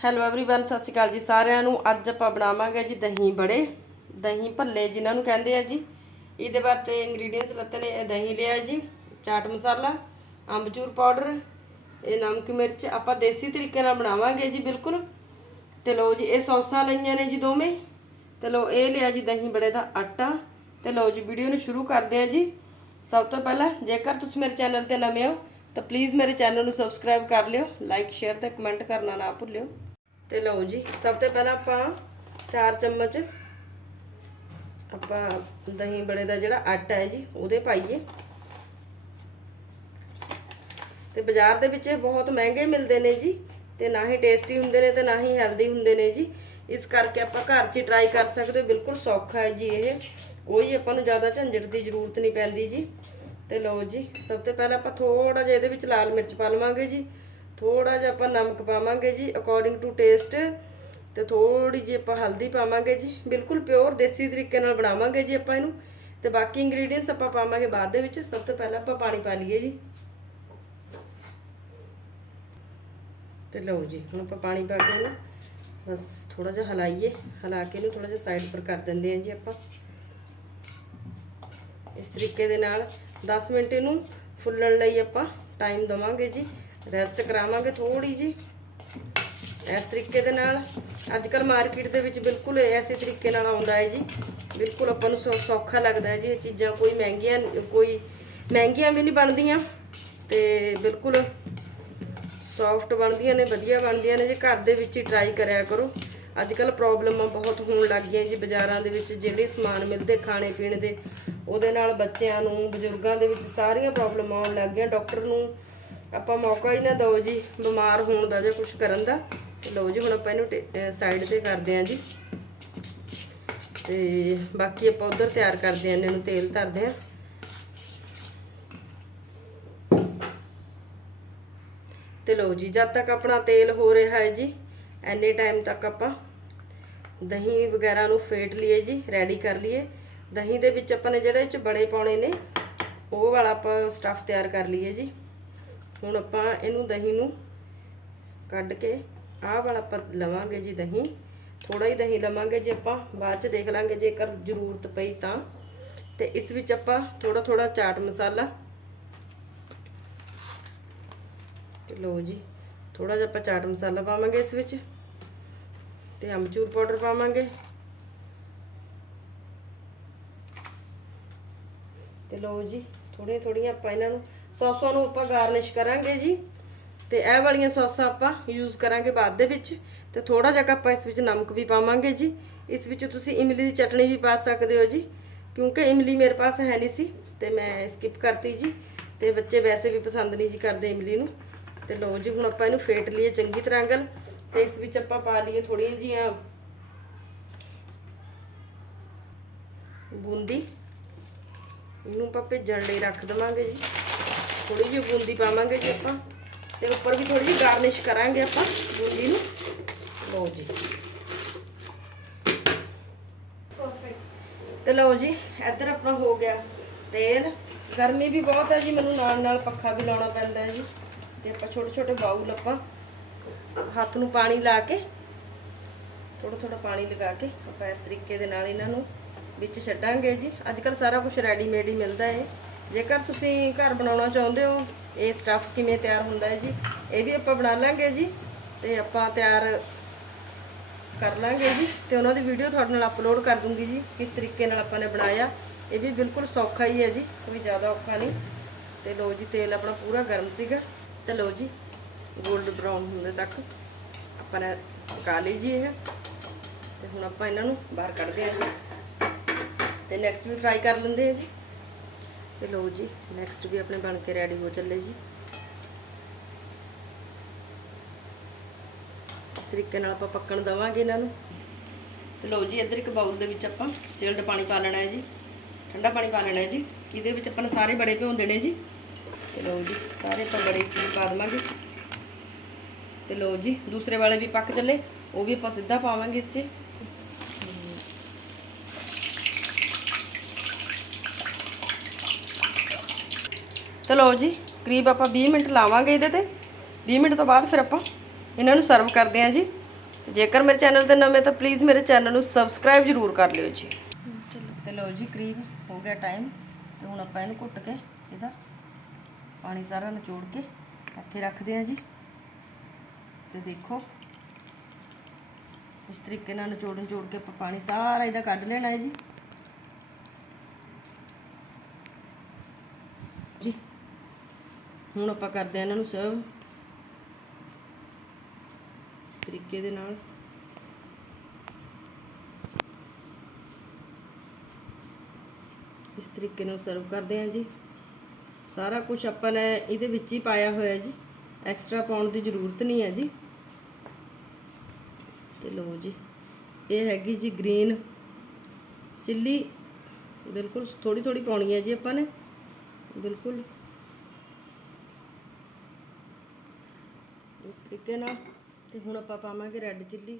Hello everyone ਸਤਿ ਸ਼੍ਰੀ ਅਕਾਲ ਜੀ ਸਾਰਿਆਂ ਨੂੰ ਅੱਜ ਆਪਾਂ ਬਣਾਵਾਂਗੇ ਜੀ ਦਹੀਂ ਬੜੇ ਦਹੀਂ ਭੱਲੇ ਜਿਨ੍ਹਾਂ ਨੂੰ ਕਹਿੰਦੇ ਆ ਜੀ ਇਹਦੇ ਵਾਸਤੇ ਇੰਗਰੀਡੀਅੰਟਸ ਲੱਤੇ ਨੇ ਇਹ ਦਹੀਂ ਲਿਆ ਜੀ ਚਾਟ ਮਸਾਲਾ ਅੰਬਚੂਰ ਪਾਊਡਰ ਇਹ ਨਮਕ ਮਿਰਚ ਆਪਾਂ ਦੇਸੀ ਤਰੀਕੇ ਨਾਲ ਬਣਾਵਾਂਗੇ ਜੀ ਬਿਲਕੁਲ ਤੇ ਲਓ ਜੀ ਇਹ ਸੌਸਾਂ ਲਈਆਂ ਨੇ ਜੀ ਦੋਵੇਂ ਤੇ ਲਓ ਇਹ ਲਿਆ ਜੀ ਦਹੀਂ ਬੜੇ ਦਾ ਆਟਾ ਤੇ ਲਓ ਜੀ ਵੀਡੀਓ ਨੂੰ ਸ਼ੁਰੂ ਕਰਦੇ ਆ ਜੀ ਸਭ ਤੋਂ ਪਹਿਲਾਂ ਜੇਕਰ ਤੁਸੀਂ ਮੇਰੇ ਚੈਨਲ ਤੇ ਨਵੇਂ ਹੋ ਤਾਂ ਪਲੀਜ਼ ਮੇਰੇ ਚੈਨਲ ਨੂੰ ਸਬਸਕ੍ਰਾਈਬ ਕਰ ਲਿਓ ਲਾਈਕ ਸ਼ੇਅਰ ਤੇ ਕਮੈਂਟ ਕਰਨਾ ਨਾ ਭੁੱਲਿਓ ਤੇ ਲਓ ਜੀ, ਸਭ ਤੋਂ ਪਹਿਲਾਂ ਆਪਾਂ 4 ਚਮਚ ਆਪਾਂ ਦਹੀਂ ਬੜੇ ਦਾ ਜਿਹੜਾ ਆਟਾ ਹੈ ਜੀ, ਉਹਦੇ ਪਾਈਏ। ਤੇ ਬਾਜ਼ਾਰ ਦੇ ਵਿੱਚ ਇਹ ਬਹੁਤ ਮਹਿੰਗੇ ਮਿਲਦੇ ਨੇ ਜੀ, ਤੇ ਨਾ ਹੀ ਟੇਸਟੀ ਹੁੰਦੇ ਨੇ ਤੇ ਨਾ ਹੀ ਹੈਲਦੀ ਹੁੰਦੇ ਨੇ ਜੀ। ਇਸ ਕਰਕੇ ਆਪਾਂ ਘਰ 'ਚ ਟਰਾਈ ਕਰ ਸਕਦੇ ਹੋ, ਬਿਲਕੁਲ ਸੌਖਾ ਹੈ ਜੀ ਇਹ। ਕੋਈ ਆਪਾਂ ਨੂੰ ਜ਼ਿਆਦਾ ਝੰਜਟ ਦੀ ਜ਼ਰੂਰਤ ਨਹੀਂ ਪੈਂਦੀ ਜੀ। ਤੇ ਲਓ ਜੀ, ਸਭ ਤੋਂ ਪਹਿਲਾਂ ਆਪਾਂ ਥੋੜਾ ਜਿਹਾ ਇਹਦੇ ਵਿੱਚ ਲਾਲ ਮਿਰਚ ਪਾ ਲਵਾਂਗੇ ਜੀ। ਥੋੜਾ ਜਿਹਾ ਆਪਾਂ ਨਮਕ ਪਾਵਾਂਗੇ ਜੀ ਅਕੋਰਡਿੰਗ ਟੂ ਟੇਸਟ ਤੇ ਥੋੜੀ ਜਿਹੀ ਆਪਾਂ ਹਲਦੀ ਪਾਵਾਂਗੇ ਜੀ, ਬਿਲਕੁਲ ਪਿਓਰ ਦੇਸੀ ਤਰੀਕੇ ਨਾਲ ਬਣਾਵਾਂਗੇ ਜੀ ਆਪਾਂ ਇਹਨੂੰ, ਤੇ ਬਾਕੀ ਇੰਗਰੀਡੀਅੰਟਸ ਆਪਾਂ ਪਾਵਾਂਗੇ ਬਾਅਦ ਦੇ ਵਿੱਚ, ਸਭ ਤੋਂ ਪਹਿਲਾਂ ਆਪਾਂ ਪਾਣੀ ਪਾ ਲਈਏ ਜੀ। ਤੇ ਲਓ ਜੀ, ਹੁਣ ਆਪਾਂ ਪਾਣੀ ਪਾ ਕੇ ਇਹਨੂੰ ਬਸ ਥੋੜਾ ਜਿਹਾ ਹਲਾਈਏ, ਹਲਾ ਕੇ ਇਹਨੂੰ ਥੋੜਾ ਜਿਹਾ ਸਾਈਡ ਪਰ ਕਰ ਦਿੰਦੇ ਹਾਂ ਜੀ ਆਪਾਂ। ਇਸ ਤਰੀਕੇ ਦੇ ਨਾਲ 10 ਮਿੰਟ ਇਹਨੂੰ ਫੁੱਲਣ ਲਈ ਆਪਾਂ ਟਾਈਮ ਦਵਾਂਗੇ ਜੀ। ਰੈਸਟ ਕਰਾਵਾਂਗੇ ਥੋੜੀ ਜੀ ਇਸ ਤਰੀਕੇ ਦੇ ਨਾਲ ਅੱਜ ਕੱਲ ਮਾਰਕੀਟ ਦੇ ਵਿੱਚ ਬਿਲਕੁਲ ਐਸੇ ਤਰੀਕੇ ਨਾਲ ਆਉਂਦਾ ਹੈ ਜੀ। ਬਿਲਕੁਲ ਆਪਾਂ ਨੂੰ ਸੌ- ਸੌਖਾ ਲੱਗਦਾ ਹੈ ਜੀ ਇਹ ਚੀਜ਼ਾਂ। ਕੋਈ ਮਹਿੰਗੀਆਂ ਕੋਈ ਮਹਿੰਗੀਆਂ ਵੀ ਨਹੀਂ ਬਣਦੀਆਂ ਤੇ ਬਿਲਕੁਲ ਸੌਫਟ ਬਣਦੀਆਂ ਨੇ, ਵਧੀਆ ਬਣਦੀਆਂ ਨੇ। ਜੀ ਘਰ ਦੇ ਵਿੱਚ ਹੀ ਟਰਾਈ ਕਰਿਆ ਕਰੋ। ਅੱਜ ਕੱਲ ਪ੍ਰੋਬਲਮਾਂ ਬਹੁਤ ਹੋਣ ਲੱਗ ਗਈਆਂ ਜੀ ਬਾਜ਼ਾਰਾਂ ਦੇ ਵਿੱਚ। ਜਿਹੜੇ ਸਮਾਨ ਮਿਲਦੇ ਖਾਣੇ ਪੀਣ ਦੇ, ਉਹਦੇ ਨਾਲ ਬੱਚਿਆਂ ਨੂੰ, ਬਜ਼ੁਰਗਾਂ ਦੇ ਵਿੱਚ ਸਾਰੀਆਂ ਪ੍ਰੋਬਲਮਾਂ ਆਉਣ ਲੱਗ ਗਈਆਂ। ਡਾਕਟਰ ਨੂੰ ਆਪਾਂ ਮੌਕਾ ਹੀ ਨਾ ਦਿਓ ਜੀ, ਬਿਮਾਰ ਹੋਣ ਦਾ ਜਾਂ ਕੁਝ ਕਰਨ ਦਾ। ਤੇ ਲਓ ਜੀ, ਹੁਣ ਆਪਾਂ ਇਹਨੂੰ ਸਾਈਡ ਤੇ ਕਰਦੇ ਆਂ ਜੀ। ਤੇ ਬਾਕੀ ਆਪਾਂ ਉਧਰ ਤਿਆਰ ਕਰਦੇ ਆਂ ਇਹਨਾਂ ਨੂੰ ਤੇਲ ਧਰਦੇ ਆਂ ਤੇ ਲਓ ਜੀ, ਜਦ ਤੱਕ ਆਪਣਾ ਤੇਲ ਹੋ ਰਿਹਾ ਹੈ ਜੀ, ਐਨੇ ਟਾਈਮ ਤੱਕ ਆਪਾਂ ਦਹੀਂ ਵਗੈਰਾ ਨੂੰ ਫੇਟ ਲਈਏ ਜੀ ਰੈਡੀ ਕਰ ਲਈਏ। ਦਹੀਂ ਦੇ ਵਿੱਚ ਆਪਾਂ ਨੇ ਜਿਹੜੇ ਵਿੱਚ ਬੜੇ ਪਾਉਣੇ ਨੇ, ਉਹ ਵਾਲਾ ਆਪਾਂ ਸਟਫ ਤਿਆਰ ਕਰ ਲਈਏ ਜੀ। ਹੁਣ ਆਪਾਂ ਇਹਨੂੰ ਦਹੀਂ ਨੂੰ ਕੱਢ ਕੇ ਆਹ ਵਾਲਾ ਆਪਾਂ ਲਵਾਂਗੇ ਜੀ ਦਹੀਂ। ਥੋੜਾ ਹੀ ਦਹੀਂ ਲਵਾਂਗੇ ਜੇ ਆਪਾਂ, ਬਾਅਦ ਚ ਦੇਖ ਲਾਂਗੇ ਜੇਕਰ ਜ਼ਰੂਰਤ ਪਈ ਤਾਂ। ਤੇ ਇਸ ਵਿੱਚ ਆਪਾਂ ਥੋੜਾ ਥੋੜਾ ਚਾਟ ਮਸਾਲਾ। ਤੇ ਲਓ ਜੀ ਥੋੜਾ ਜਿਹਾ ਆਪਾਂ ਚਾਟ ਮਸਾਲਾ ਪਾਵਾਂਗੇ ਇਸ ਵਿੱਚ। ਤੇ ਅਮਚੂਰ ਪਾਊਡਰ ਪਾਵਾਂਗੇ। ਤੇ ਲਓ ਜੀ ਥੋੜੀਆਂ ਥੋੜੀਆਂ ਆਪਾਂ ਇਹਨਾਂ ਨੂੰ ਸੌਸਾਂ ਨੂੰ ਆਪਾਂ ਗਾਰਨਿਸ਼ ਕਰਾਂਗੇ ਜੀ। ਤੇ ਇਹ ਵਾਲੀਆਂ ਸੌਸਾਂ ਆਪਾਂ ਯੂਜ਼ ਕਰਾਂਗੇ ਬਾਅਦ ਦੇ ਵਿੱਚ। ਤੇ ਥੋੜਾ ਜਿਹਾ ਆਪਾਂ ਇਸ ਵਿੱਚ ਨਮਕ ਵੀ ਪਾਵਾਂਗੇ ਜੀ। ਇਸ ਵਿੱਚ ਤੁਸੀਂ ਇਮਲੀ ਦੀ ਚਟਣੀ ਵੀ ਪਾ ਸਕਦੇ ਹੋ ਜੀ। ਕਿਉਂਕਿ ਇਮਲੀ ਮੇਰੇ ਪਾਸ ਹੈ ਨਹੀਂ ਸੀ, ਤੇ ਮੈਂ ਸਕਿਪ ਕਰਤੀ ਜੀ। ਤੇ ਬੱਚੇ ਵੈਸੇ ਵੀ ਪਸੰਦ ਨਹੀਂ ਜੀ ਕਰਦੇ ਇਮਲੀ ਨੂੰ। ਤੇ ਲਓ ਜੀ, ਹੁਣ ਆਪਾਂ ਇਹਨੂੰ ਫੇਟ ਲਈਏ ਚੰਗੀ ਤਰ੍ਹਾਂ ਗਲ ਤੇ ਇਸ ਵਿੱਚ ਆਪਾਂ ਪਾ ਲਈਏ ਥੋੜੀਆਂ ਜੀਆਂ ਬੂੰਦੀ। ਇਹਨੂੰ ਆਪਾਂ ਭੇਜਣ ਲਈ ਰੱਖ ਦਵਾਂਗੇ ਜੀ। ਥੋੜੀ ਜਿਹੀ ਬੂੰਦੀ ਪਾਵਾਂਗੇ ਜੀ ਆਪਾਂ ਤੇ ਉੱਪਰ ਵੀ ਥੋੜੀ ਜਿਹੀ ਗਾਰਨਿਸ਼ ਕਰਾਂਗੇ ਆਪਾਂ ਬੂੰਦੀ ਨੂੰ। ਲਓ ਜੀ। ਤੇ ਲਓ ਜੀ ਇੱਧਰ ਆਪਣਾ ਹੋ ਗਿਆ ਤੇਲ। ਗਰਮੀ ਵੀ ਬਹੁਤ ਹੈ ਜੀ ਮੈਨੂੰ ਨਾਲ ਨਾਲ ਪੱਖਾ ਵੀ ਲਾਉਣਾ ਪੈਂਦਾ ਹੈ ਜੀ। ਤੇ ਆਪਾਂ ਛੋਟੇ ਛੋਟੇ ਬਾਉਲ ਆਪਾਂ ਹੱਥ ਨੂੰ ਪਾਣੀ ਲਾ ਕੇ ਥੋੜਾ ਥੋੜਾ ਪਾਣੀ ਲਗਾ ਕੇ ਆਪਾਂ ਇਸ ਤਰੀਕੇ ਦੇ ਨਾਲ ਇਹਨਾਂ ਨੂੰ ਵਿੱਚ ਛੱਡਾਂਗੇ ਜੀ। ਅੱਜ ਕੱਲ ਸਾਰਾ ਕੁਝ ਰੈਡੀਮੇਡ ਹੀ ਮਿਲਦਾ ਹੈ ਜੇਕਰ ਤੁਸੀਂ ਘਰ ਬਣਾਉਣਾ ਚਾਹੁੰਦੇ ਹੋ, ਇਹ ਸਟਫ ਕਿਵੇਂ ਤਿਆਰ ਹੁੰਦਾ ਹੈ ਜੀ, ਇਹ ਵੀ ਆਪਾਂ ਬਣਾ ਲਾਂਗੇ ਜੀ, ਤੇ ਆਪਾਂ ਤਿਆਰ ਕਰ ਲਾਂਗੇ ਜੀ, ਤੇ ਉਹਨਾਂ ਦੀ ਵੀਡੀਓ ਤੁਹਾਡੇ ਨਾਲ ਅਪਲੋਡ ਕਰ ਦੂੰਗੀ ਜੀ, ਕਿਸ ਤਰੀਕੇ ਨਾਲ ਆਪਾਂ ਨੇ ਬਣਾਇਆ, ਇਹ ਵੀ ਬਿਲਕੁਲ ਸੌਖਾ ਹੀ ਹੈ ਜੀ, ਕੋਈ ਜ਼ਿਆਦਾ ਔਖਾ ਨਹੀਂ, ਤੇ ਲੋ ਜੀ, ਤੇਲ ਆਪਣਾ ਪੂਰਾ ਗਰਮ ਸੀਗਾ, ਤੇ ਲੋ ਜੀ 골ਡ ਬਰਾਊਨ ਹੁੰਦੇ ਤੱਕ, ਆਪਾਂ ਨੇ ਪਕਾ ਲਈ ਜੀ ਇਹ, ਤੇ ਹੁਣ ਆਪਾਂ ਇਹਨਾਂ ਨੂੰ ਬਾਹਰ ਕੱਢਦੇ ਹਾਂ ਜੀ, ਤੇ ਨੈਕਸਟ ਵੀ ਫਰਾਈ ਕਰ ਲੈਂਦੇ ਹਾਂ ਜੀ। ਤੇ ਲਓ ਜੀ ਨੈਕਸਟ ਵੀ ਆਪਣੇ ਬਣ ਕੇ ਰੈਡੀ ਹੋ ਚੱਲੇ ਜੀ। ਇਸ ਤਰੀਕੇ ਨਾਲ ਆਪਾਂ ਪੱਕਣ ਦਵਾਂਗੇ ਇਹਨਾਂ ਨੂੰ। ਤੇ ਲਓ ਜੀ, ਇੱਧਰ ਇੱਕ ਬਾਉਲ ਦੇ ਵਿੱਚ ਆਪਾਂ ਚਿਲਡ ਪਾਣੀ ਪਾ ਲੈਣਾ ਹੈ ਜੀ। ਠੰਡਾ ਪਾਣੀ ਪਾ ਲੈਣਾ ਹੈ ਜੀ। ਇਹਦੇ ਵਿੱਚ ਆਪਾਂ ਨੇ ਸਾਰੇ ਬੜੇ ਭਿਉਂ ਦੇਣੇ ਜੀ। ਤੇ ਲਓ ਜੀ, ਸਾਰੇ ਆਪਾਂ ਬੜੇ ਸੀ ਪਾ ਦੇਵਾਂਗੇ। ਤੇ ਲਓ ਜੀ, ਦੂਸਰੇ ਵਾਲੇ ਵੀ ਪੱਕ ਚੱਲੇ, ਉਹ ਵੀ ਆਪਾਂ ਸਿੱਧਾ ਪਾਵਾਂਗੇ ਇਸ 'ਚ। ਤੇ ਲਓ ਜੀ, ਕਰੀਬ ਆਪਾਂ 20 ਮਿੰਟ ਲਾਵਾਂਗੇ ਇਹਦੇ ਤੇ। 20 ਮਿੰਟ ਤੋਂ ਬਾਅਦ ਫਿਰ ਆਪਾਂ ਇਹਨਾਂ ਨੂੰ ਸਰਵ ਕਰਦੇ ਹਾਂ ਜੀ। ਜੇਕਰ ਮੇਰੇ ਚੈਨਲ ਤੇ ਨਵੇਂ ਤਾਂ ਪਲੀਜ਼ ਮੇਰੇ ਚੈਨਲ ਨੂੰ ਸਬਸਕ੍ਰਾਈਬ ਜ਼ਰੂਰ ਕਰ ਲਿਓ ਜੀ। ਤੇ ਲਓ ਜੀ, ਕਰੀਬ ਹੋ ਗਿਆ ਟਾਈਮ ਤੇ ਹੁਣ ਆਪਾਂ ਇਹਨੂੰ ਘੁੱਟ ਕੇ ਇਹਦਾ ਪਾਣੀ ਸਾਰਾ ਨਿਚੋੜ ਕੇ ਇੱਥੇ ਰੱਖਦੇ ਹਾਂ ਜੀ। ਤੇ ਦੇਖੋ, ਇਸ ਤਰੀਕੇ ਨਾਲ ਨਿਚੋੜ ਨਿਚੋੜ ਕੇ ਆਪਾਂ ਪਾਣੀ ਸਾਰਾ ਇਹਦਾ ਕੱਢ ਲੈਣਾ ਹੈ ਜੀ। ਹੁਣ ਆਪਾਂ ਕਰਦੇ ਹਾਂ ਇਹਨਾਂ ਨੂੰ ਸਰਵ ਇਸ ਤਰੀਕੇ ਦੇ ਨਾਲ। ਇਸ ਤਰੀਕੇ ਨਾਲ ਸਰਵ ਕਰਦੇ ਹਾਂ ਜੀ। ਸਾਰਾ ਕੁਝ ਆਪਾਂ ਨੇ ਇਹਦੇ ਵਿੱਚ ਹੀ ਪਾਇਆ ਹੋਇਆ ਜੀ। ਐਕਸਟਰਾ ਪਾਉਣ ਦੀ ਜ਼ਰੂਰਤ ਨਹੀਂ ਹੈ ਜੀ। ਤੇ ਲਓ ਜੀ, ਇਹ ਹੈਗੀ ਜੀ ਗ੍ਰੀਨ ਚਿੱਲੀ ਬਿਲਕੁਲ ਥੋੜੀ ਥੋੜੀ ਪਾਉਣੀ ਹੈ ਜੀ ਆਪਾਂ ਨੇ। ਬਿਲਕੁਲ। ਇਸ ਤਰੀਕੇ ਨਾਲ ਤੇ ਹੁਣ ਆਪਾਂ ਪਾਵਾਂਗੇ ਰੈੱਡ ਚਿੱਲੀ